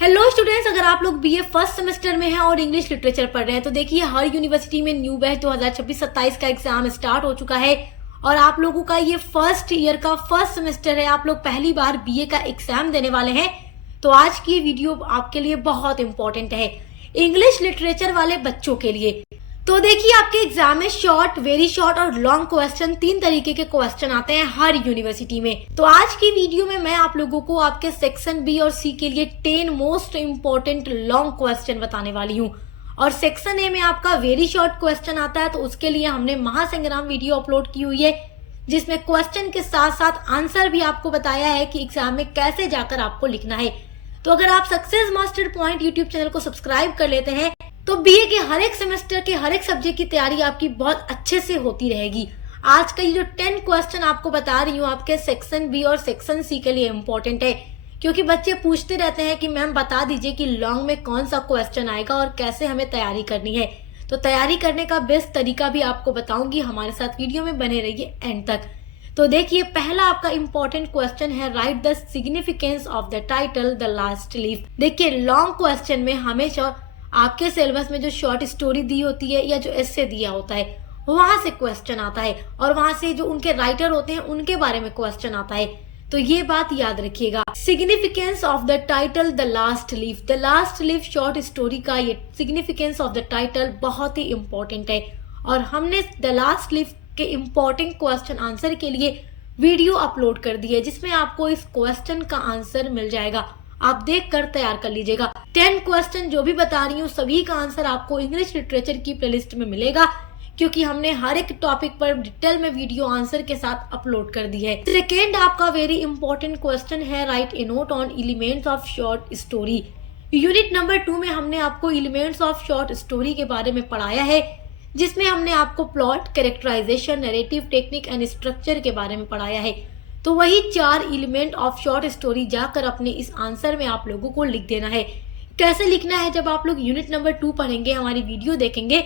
Hello students, अगर आप लोग बीए फर्स्ट सेमेस्टर में हैं और इंग्लिश लिटरेचर पढ़ रहे हैं तो देखिए हर यूनिवर्सिटी में न्यू बैच 2026-27 का एग्जाम स्टार्ट हो चुका है और आप लोगों का ये फर्स्ट ईयर का फर्स्ट सेमेस्टर है। आप लोग पहली बार बीए का एग्जाम देने वाले हैं तो आज की ये वीडियो आपके लिए बहुत इंपॉर्टेंट है, इंग्लिश लिटरेचर वाले बच्चों के लिए। तो देखिए आपके एग्जाम में शॉर्ट, वेरी शॉर्ट और लॉन्ग क्वेश्चन, 3 तरीके के क्वेश्चन आते हैं हर यूनिवर्सिटी में। तो आज की वीडियो में मैं आप लोगों को आपके सेक्शन बी और सी के लिए 10 मोस्ट इम्पोर्टेंट लॉन्ग क्वेश्चन बताने वाली हूँ। और सेक्शन ए में आपका वेरी शॉर्ट क्वेश्चन आता है तो उसके लिए हमने महासंग्राम वीडियो अपलोड की हुई है जिसमें क्वेश्चन के साथ साथ आंसर भी आपको बताया है कि एग्जाम में कैसे जाकर आपको लिखना है। तो अगर आप success master point YouTube channel को सब्सक्राइब कर लेते हैं तो बीए के हर एक सेमेस्टर के हर एक सब्जेक्ट की तैयारी आपकी बहुत अच्छे से होती रहेगी। आज का ये जो 10 क्वेश्चन आपको बता रही हूँ आपके सेक्शन बी और सेक्शन सी के लिए इम्पोर्टेंट है, क्योंकि बच्चे पूछते रहते हैं कि मैम बता दीजिए कि लॉन्ग में कौन सा क्वेश्चन आएगा और कैसे हमें तैयारी करनी है। तो तैयारी करने का बेस्ट तरीका भी आपको बताऊंगी, हमारे साथ वीडियो में बने रहिए एंड तक। तो देखिए पहला आपका इम्पोर्टेंट क्वेश्चन है, right the significance of the title the last leaf. देखिए लॉन्ग क्वेश्चन में हमेशा आपके सिलेबस में जो शॉर्ट स्टोरी दी होती है या जो एस्से दिया होता है वहां से क्वेश्चन आता है और वहां से जो उनके राइटर होते हैं उनके बारे में क्वेश्चन आता है। तो ये बात याद रखिएगा, significance of the title the last leaf. The last leaf short story का ये सिग्निफिकेंस ऑफ द टाइटल बहुत ही इंपॉर्टेंट है और हमने द लास्ट लीफ के इम्पोर्टेंट क्वेश्चन आंसर के लिए वीडियो अपलोड कर दी है जिसमें आपको इस क्वेश्चन का आंसर मिल जाएगा। आप देखकर तैयार कर लीजिएगा। 10 क्वेश्चन जो भी बता रही हूँ सभी का आंसर आपको इंग्लिश लिटरेचर की प्लेलिस्ट में मिलेगा, क्योंकि हमने हर एक टॉपिक पर डिटेल में वीडियो आंसर के साथ अपलोड कर दी है। सेकेंड आपका वेरी इंपॉर्टेंट क्वेश्चन है, write a note on elements of short story. Unit number 2 में हमने आपको एलिमेंट्स ऑफ शॉर्ट स्टोरी के बारे में पढ़ाया है जिसमें हमने आपको plot, characterisation, narrative technique and structure के बारे में पढ़ाया है। तो वही 4 एलिमेंट ऑफ शॉर्ट स्टोरी जाकर अपने इस आंसर में आप लोगों को लिख देना है। कैसे लिखना है, जब आप लोग यूनिट नंबर 2 पढ़ेंगे, हमारी वीडियो देखेंगे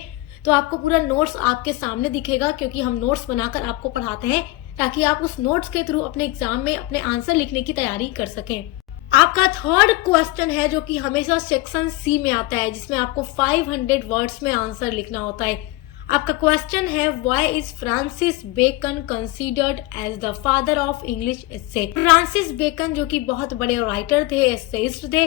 तो आपको पूरा नोट्स आपके सामने दिखेगा, क्योंकि हम नोट्स बनाकर आपको पढ़ाते हैं ताकि आप उस नोट्स के थ्रू अपने एग्जाम में अपने आंसर लिखने की तैयारी कर सकें। आपका थर्ड क्वेश्चन है जो कि हमेशा सेक्शन सी में आता है जिसमें आपको 500 वर्ड्स में आंसर लिखना होता है। आपका क्वेश्चन है, why is Francis Bacon considered as the father of English essay. Francis Bacon जो कि बहुत बड़े राइटर थे, एस्सेइस्ट थे,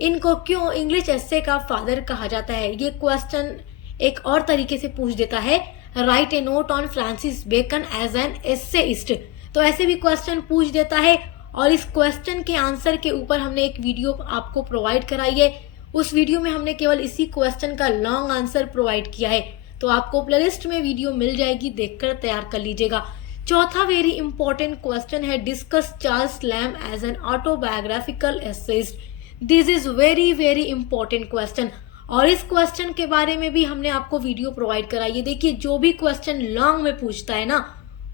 इनको क्यों इंग्लिश एस्से का फादर कहा जाता है। ये क्वेश्चन एक और तरीके से पूछ देता है, write a note on Francis Bacon as an essayist. तो ऐसे भी क्वेश्चन पूछ देता है और इस क्वेश्चन के आंसर के ऊपर हमने एक वीडियो आपको प्रोवाइड कराई है। उस वीडियो में हमने केवल इसी क्वेश्चन का लॉन्ग आंसर प्रोवाइड किया है, तो आपको प्लेलिस्ट में वीडियो मिल जाएगी, देखकर तैयार कर लीजिएगा। चौथा वेरी इंपॉर्टेंट क्वेश्चन है, discuss Charles Lamb as an autobiographical essayist. This is very very important question और इस क्वेश्चन के बारे में भी हमने आपको वीडियो प्रोवाइड कराई है। देखिए जो भी क्वेश्चन लॉन्ग में पूछता है ना,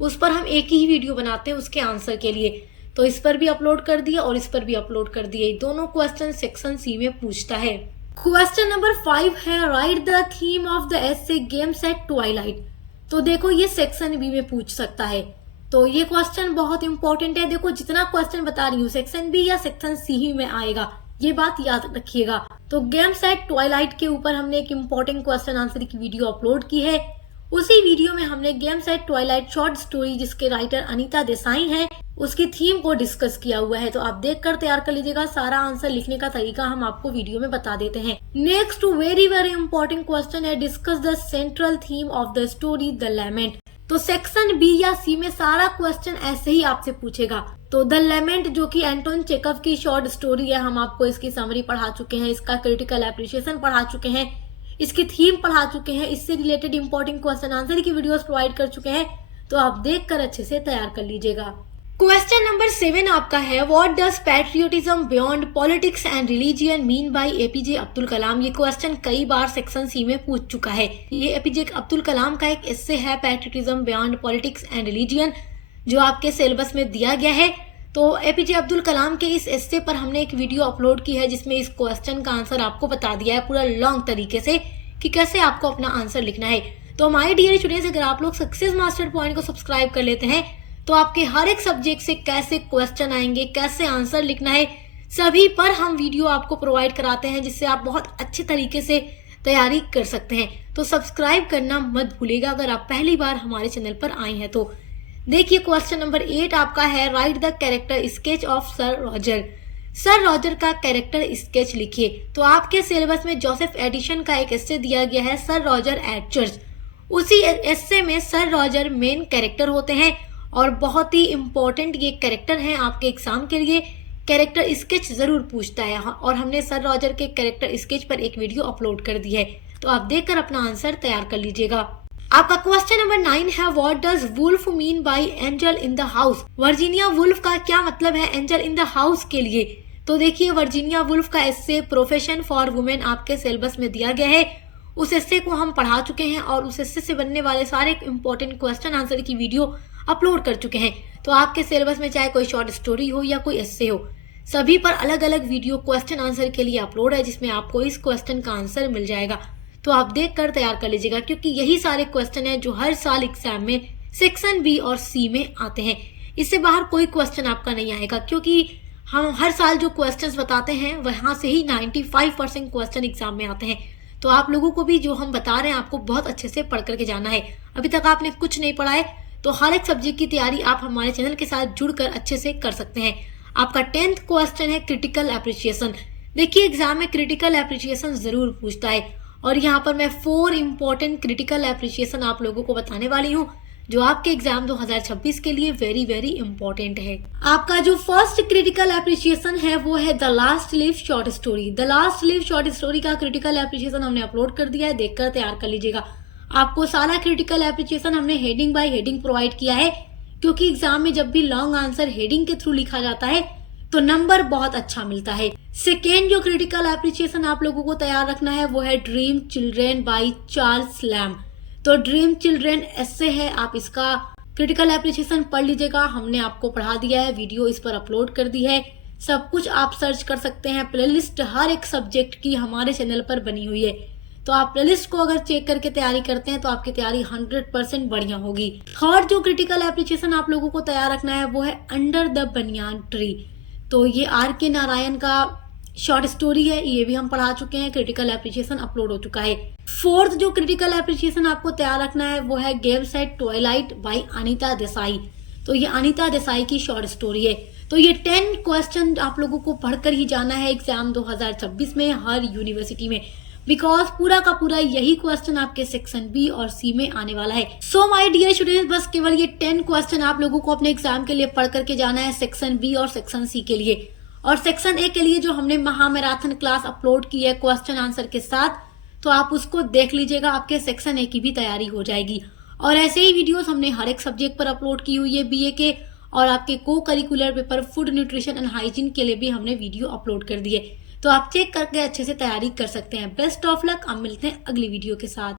उस पर हम एक ही वीडियो बनाते हैं उसके आंसर के लिए। तो इस पर भी अपलोड कर दिया और इस पर भी अपलोड कर दिए। दोनों क्वेश्चन सेक्शन सी में पूछता है। क्वेश्चन नंबर 5 है, right the theme of the essay games at Twilight. तो देखो ये सेक्शन बी में पूछ सकता है, तो ये क्वेश्चन बहुत इंपॉर्टेंट है। देखो जितना क्वेश्चन बता रही हूँ सेक्शन बी या सेक्शन सी ही में आएगा, ये बात याद रखिएगा। तो गेम्स एट ट्वाइलाइट के ऊपर हमने एक इम्पोर्टेंट क्वेश्चन आंसर की वीडियो अपलोड की है। उसी वीडियो में हमने games at Twilight short story, जिसके राइटर अनीता देसाई हैं, उसकी थीम को डिस्कस किया हुआ है। तो आप देखकर तैयार कर लीजिएगा। सारा आंसर लिखने का तरीका हम आपको वीडियो में बता देते हैं। Next very very important question है, discuss the central theme of the story the lament. तो सेक्शन बी या सी में सारा क्वेश्चन ऐसे ही आपसे पूछेगा। तो द लेमेंट जो कि एंटोन चेकव की शॉर्ट स्टोरी है, हम आपको इसकी समरी पढ़ा चुके हैं, इसका क्रिटिकल एप्रिसिएशन पढ़ा चुके हैं, इसकी थीम पढ़ा चुके हैं, इससे रिलेटेड इंपॉर्टेंट क्वेश्चन आंसर की वीडियोस प्रोवाइड कर चुके हैं। तो आप देखकर अच्छे से तैयार कर लीजिएगा। क्वेश्चन नंबर 7 आपका है, what does patriotism beyond politics and religion mean by APJ Abdul Kalam. ये क्वेश्चन कई बार सेक्शन सी में पूछ चुका है। ये एपीजे अब्दुल कलाम का एक एस्से है, patriotism beyond politics and religion, जो आपके सिलेबस में दिया गया है। तो एपीजे अब्दुल कलाम के इस एस्से पर हमने एक वीडियो अपलोड की है जिसमें इस क्वेश्चन का आंसर आपको बता दिया है पूरा लॉन्ग तरीके से कि कैसे आपको अपना आंसर लिखना है। तो माय डियर स्टूडेंट्स, अगर आप लोग सक्सेस मास्टर पॉइंट को सब्सक्राइब कर लेते हैं तो आपके हर एक सब्जेक्ट से कैसे क्वेश्चन आएंगे, कैसे आंसर लिखना है, सभी पर हम वीडियो आपको प्रोवाइड कराते हैं, जिससे आप बहुत अच्छे तरीके से तैयारी कर सकते हैं। तो सब्सक्राइब करना मत भूलिएगा अगर आप पहली बार हमारे चैनल पर आए हैं तो। देखिए क्वेश्चन नंबर 8 आपका है, right the character sketch of sir Roger. Sir Roger का कैरेक्टर स्केच लिखिए। तो आपके सिलेबस में जोसेफ एडिशन का एक एस्से दिया गया है, सर रॉजर एट चर्च। उसी एस्से में सर रॉजर मेन कैरेक्टर होते हैं और बहुत ही इम्पोर्टेंट ये कैरेक्टर हैं आपके एग्जाम के लिए। कैरेक्टर स्केच जरूर पूछता है और हमने सर रॉजर के कैरेक्टर स्केच पर एक वीडियो अपलोड कर दी है, तो आप देखकर अपना आंसर तैयार कर लीजिएगा। आपका क्वेश्चन नंबर 9 है, what does Woolf mean by angel in the house. Virginia Woolf का क्या मतलब है एंजल इन द हाउस के लिए। तो देखिए वर्जीनिया वुल्फ का एस्से प्रोफेशन फॉर वुमेन आपके सिलेबस में दिया गया है। उस एस्से को हम पढ़ा चुके हैं और उस एस्से से बनने वाले सारे इंपॉर्टेंट क्वेश्चन आंसर की वीडियो अपलोड कर चुके हैं। तो आपके सिलेबस में चाहे कोई शॉर्ट स्टोरी हो या कोई एस्से हो, सभी पर अलग अलग वीडियो क्वेश्चन आंसर के लिए अपलोड है, जिसमें आपको इस क्वेश्चन का आंसर मिल जाएगा। तो आप देख कर तैयार कर लीजिएगा, क्योंकि यही सारे क्वेश्चन हैं जो हर साल एग्जाम में सेक्शन बी और सी में आते हैं। इससे बाहर कोई क्वेश्चन आपका नहीं आएगा, क्योंकि हम हर साल जो क्वेश्चंस बताते हैं वहां से ही 95% क्वेश्चन एग्जाम में आते हैं। तो आप लोगों को भी जो हम बता रहे हैं आपको बहुत अच्छे से पढ़ करके जाना है। अभी तक आपने कुछ नहीं पढ़ा है तो हर एक सब्जेक्ट की तैयारी आप हमारे चैनल के साथ जुड़कर अच्छे से कर सकते हैं। आपका 10th क्वेश्चन है क्रिटिकल एप्रिसिएशन। देखिए एग्जाम में क्रिटिकल एप्रिसिएशन जरूर पूछता है और यहाँ पर मैं 4 इंपॉर्टेंट क्रिटिकल एप्रिसिएशन आप लोगों को बताने वाली हूँ, जो आपके एग्जाम 2026 के लिए वेरी वेरी इंपॉर्टेंट है। आपका जो फर्स्ट क्रिटिकल एप्रिसिएशन है वो है the last live short story. The last live short story का क्रिटिकल एप्रिसिएशन हमने अपलोड कर दिया है, देखकर तैयार कर लीजिएगा। आपको सारा क्रिटिकल एप्रिसिएशन हमने हेडिंग बाय हेडिंग प्रोवाइड किया है, क्योंकि एग्जाम में जब भी लॉन्ग आंसर हेडिंग के थ्रू लिखा जाता है तो नंबर बहुत अच्छा मिलता है। सेकेंड जो क्रिटिकल एप्रिसिएशन आप लोगों को तैयार रखना है वो है dream children by Charles lamb. तो ड्रीम चिल्ड्रेन एस्से है, आप इसका क्रिटिकल एप्रिसिएशन पढ़ लीजिएगा। हमने आपको पढ़ा दिया है, वीडियो इस पर अपलोड कर दी है, सब कुछ आप सर्च कर सकते हैं। प्लेलिस्ट हर एक सब्जेक्ट की हमारे चैनल पर बनी हुई है, तो आप प्लेलिस्ट को अगर चेक करके तैयारी करते हैं तो आपकी तैयारी 100% बढ़िया होगी। थर्ड जो क्रिटिकल एप्रिसिएशन आप लोगों को तैयार रखना है वो है अंडर द बनियान ट्री। तो ये R.K. नारायण का शॉर्ट स्टोरी है, ये भी हम पढ़ा चुके हैं, क्रिटिकल एप्रिसिएशन अपलोड हो चुका है। फोर्थ जो क्रिटिकल एप्रिसिएशन आपको तैयार रखना है वो है games at twilight by Anita Desai. तो ये अनीता देसाई की शॉर्ट स्टोरी है। तो ये 10 क्वेश्चन आप लोगों को पढ़कर ही जाना है एग्जाम 2026 में हर यूनिवर्सिटी में, बिकॉज पूरा का पूरा यही क्वेश्चन आपके सेक्शन बी और सी में आने वाला है। सो माय डियर स्टूडेंट्स, बस केवल ये 10 क्वेश्चन आप लोगों को अपने एग्जाम के लिए पढ़ करके जाना है सेक्शन बी और सेक्शन सी के लिए। और सेक्शन ए के लिए जो हमने महामैराथन क्लास अपलोड की है क्वेश्चन आंसर के साथ, तो आप उसको देख लीजिएगा, आपके सेक्शन ए की भी तैयारी हो जाएगी। और ऐसे ही वीडियोस हमने हर एक सब्जेक्ट पर अपलोड की हुई है बीए के, और आपके को curricular paper food nutrition and hygiene के लिए भी हमने वीडियो अपलोड कर दिए। तो आप चेक करके अच्छे से तैयारी कर सकते हैं। बेस्ट ऑफ लक, अब मिलते हैं अगली वीडियो के साथ।